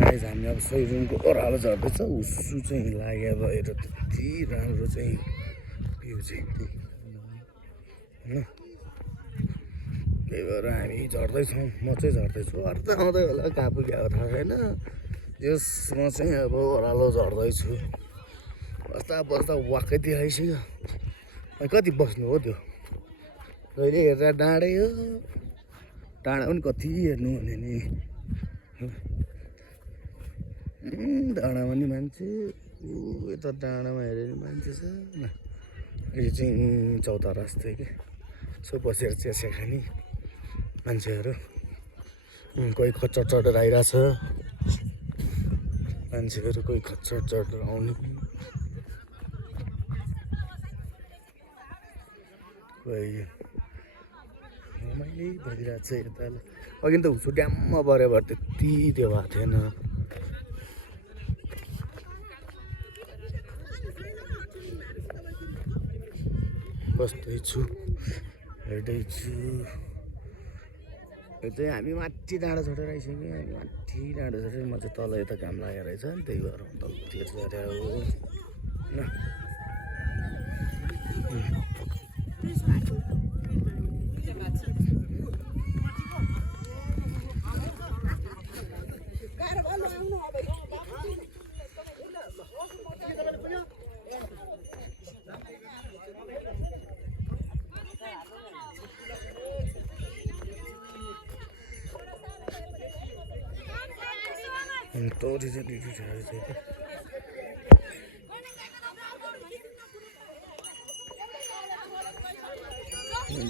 guys हामी अब सैरुमको ओह्रालो झर्दैछ हुस्सु चाहिँ लाग्यो भएर त्यति राम्रो चाहिँ भ्यू चाहिँ होइन त्यही भएर हामी झर्दैछौँ म चाहिँ झर्दैछु अरू त आउँदै होला कहाँ पुग्यो थाहा छैन यस म चाहिँ अब ओह्रालो झर्दैछु बस्दा बस्दा वाक्कै देखाइसक्यो कति बस्नु हो त्यो कहिले हेरेर डाँडै हो डाँडा पनि कति हेर्नु भने नि डाँडामा नि मान्छे यता डाँडामा हेऱ्यो नि मान्छे छ यो चाहिँ चौतारा जस्तै के यसो बसेर चिया खाने मान्छेहरू कोही खच्चड चढेर आइरहेछ मान्छेहरू कोही खच्चड चढेर आउने कोही रमाइलो भइरहेको छ यता अघि त हुसु ड्याममा पऱ्यो भएर त्यति त्यो भएको थिएन बस्दैछु हेर्दैछु यो चाहिँ हामी माथि डाँडा चढेर आइसक्यो हामी माथि डाँडा चढेर म चाहिँ तल यता घाम लागेर रहेछ नि त्यही भएर तलतिर झरेर हो होइन तोरी चाहिँ डिटी छाडेको थियो त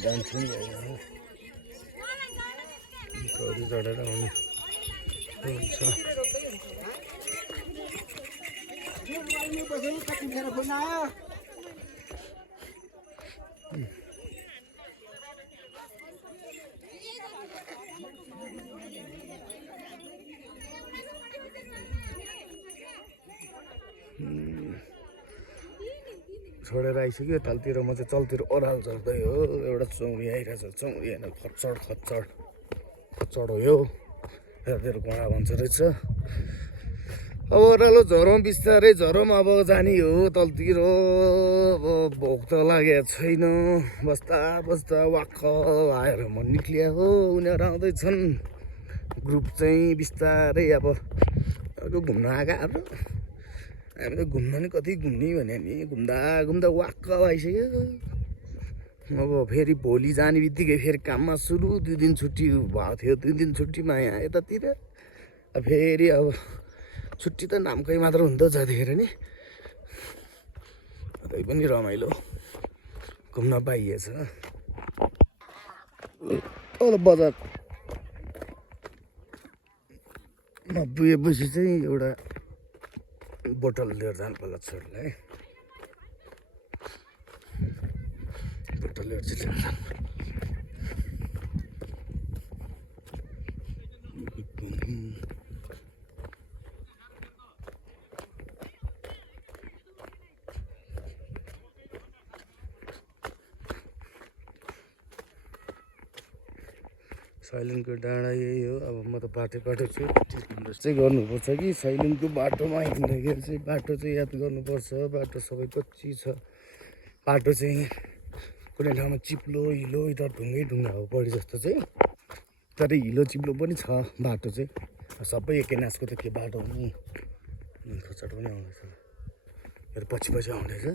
जान्छु नि तोरी चढेर आउने हुन्छ छोडेर आइसक्यो तलतिर म चाहिँ तलतिर ओह्रालो झर्दै हो एउटा चौरी आइरहेछ चौरी होइन खच्चड खच्चड खच्चड हो यो यतातिर घोडा भन्छ रहेछ अब ओह्रालो झरौँ बिस्तारै झरौँ अब जाने हो तलतिर अब भोक त लागेको छैन बस्दा बस्दा वाक्क आएर म निक्लिया हो उनीहरू आउँदैछन् ग्रुप चाहिँ बिस्तारै अब घुम्न आएका अब हामी त घुम्न नि कति घुम्ने भने नि घुम्दा घुम्दा वाक्क आइसक्यो अब फेरि भोलि जाने बित्तिकै फेरि काममा सुरु 2 दिन छुट्टी भएको थियो 2 दिन छुट्टीमा यहाँ यतातिर फेरि अब छुट्टी त नामकै मात्र हुन्थ्यो जतिखेर नि त्यही पनि रमाइलो घुम्न पाइएछ तल बजारमा पुगेपछि चाहिँ एउटा बोतल लिएर जानु पर्ला छोरीलाई बोतल लिएर चाहिँ साइलेन्टको डाँडा यही हो अब म त बाटो छु चाहिँ गर्नुपर्छ कि साइलेन्टको बाटोमा हिँड्दाखेरि चाहिँ बाटो चाहिँ याद गर्नुपर्छ बाटो सबै कच्ची छ बाटो चाहिँ कुनै ठाउँमा चिप्लो हिलो यता ढुङ्गै ढुङ्गा हो बढी जस्तो चाहिँ तर हिलो चिप्लो पनि छ बाटो चाहिँ सबै एकै नासको त के बाटो नि खचड पनि आउँदैछ यो पछि आउँदैछ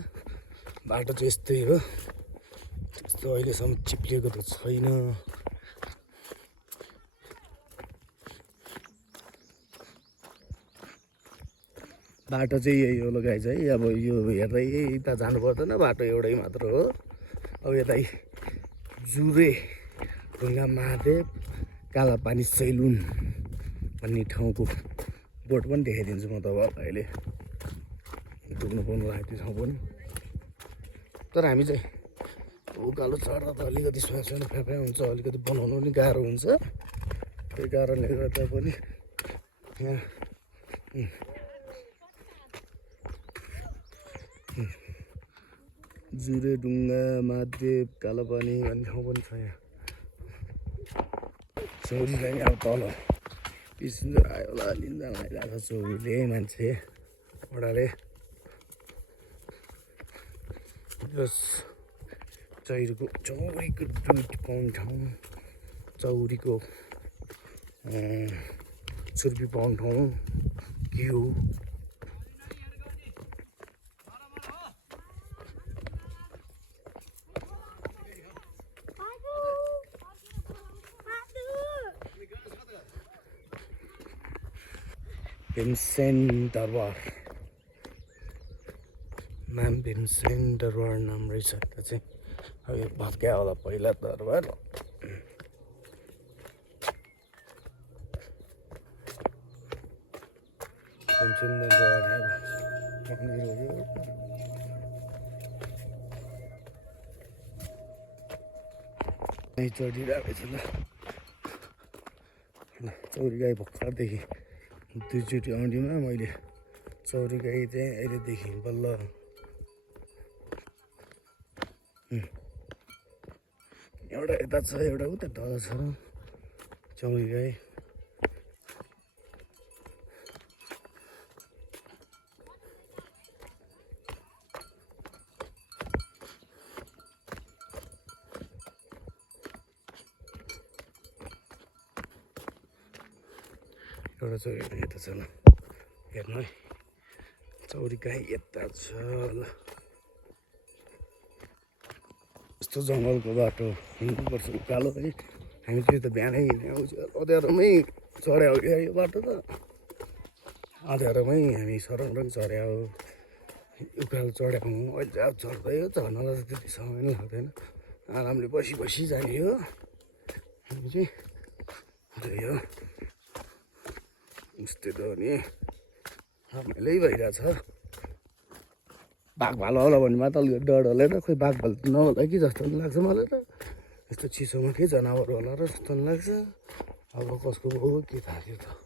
बाटो चाहिँ यस्तै हो त्यस्तो अहिलेसम्म चिप्लिएको त छैन बाटो चाहिँ यही हो गाइस है अब यो हेर्दै यता जानु पर्दैन बाटो एउटै मात्र हो अब यतै जुरे ढुङ्गा महादेव कालापानी सैलुन भन्ने ठाउँको बोर्ड पनि देखाइदिन्छु म तपाईँलाई अहिले पुग्नु पाउनु लाग्यो त्यो ठाउँ पनि तर हामी चाहिँ उकालो चढ्दा त अलिकति स्वास्न फ्याफा हुन्छ अलिकति बनाउनु पनि गाह्रो हुन्छ त्यही कारणले गर्दा पनि यहाँ जुरे ढुङ्गा महादेव कालापानी भन्ने ठाउँ पनि छ यहाँ चौरी चाहिँ अब तल पिसिन्जर आयो होला लिँदा आइरहेको चौरीले मान्छे बडाले यस चौरीको दुध पाउने ठाउँ चौरीको छुर्पी पाउने ठाउँ घिउ भीमसेन दरबार नाम भीमसेन दरबार नाम रहेछ त्यो चाहिँ अब यो भत्क्या होला पहिला दरबार भीमसेन दरबार मन्दिर हो यो यहीँ चढिरहेको छ ल चौरी गाई भर्खरदेखि दुईचोटि आउँदिनँ मैले चौरी गाई चाहिँ अहिलेदेखि बल्ल एउटा यता छ एउटा उता तल छ चौरी गाई एउटा चौरी गाई यता छ ल हेर्नु है चौरी गाई यता छ ल यस्तो जङ्गलको बाटो हिँड्नुपर्छ उकालो है हामी चाहिँ त बिहानै आउँछ अँध्यारोमै चढ्यो यो बाटो त अँध्यारोमै हामी सरङरङ चढ्यो उकालो चढ्यो अहिले चाहिँ अब चढ्दै चढ्नलाई त त्यति समय नै लाग्दैन आरामले बसी जाने हो हामी चाहिँ त्यही हो यस्तै त हो नि रमाइलै भइरहेछ बाघ भालु होला भन्ने मात्र डर होला र खोइ बाघ भालु नहोला कि जस्तो पनि लाग्छ मलाई त यस्तो चिसोमा के जनावर होला र जस्तो पनि लाग्छ अब कसको हो के थाहा त्यो त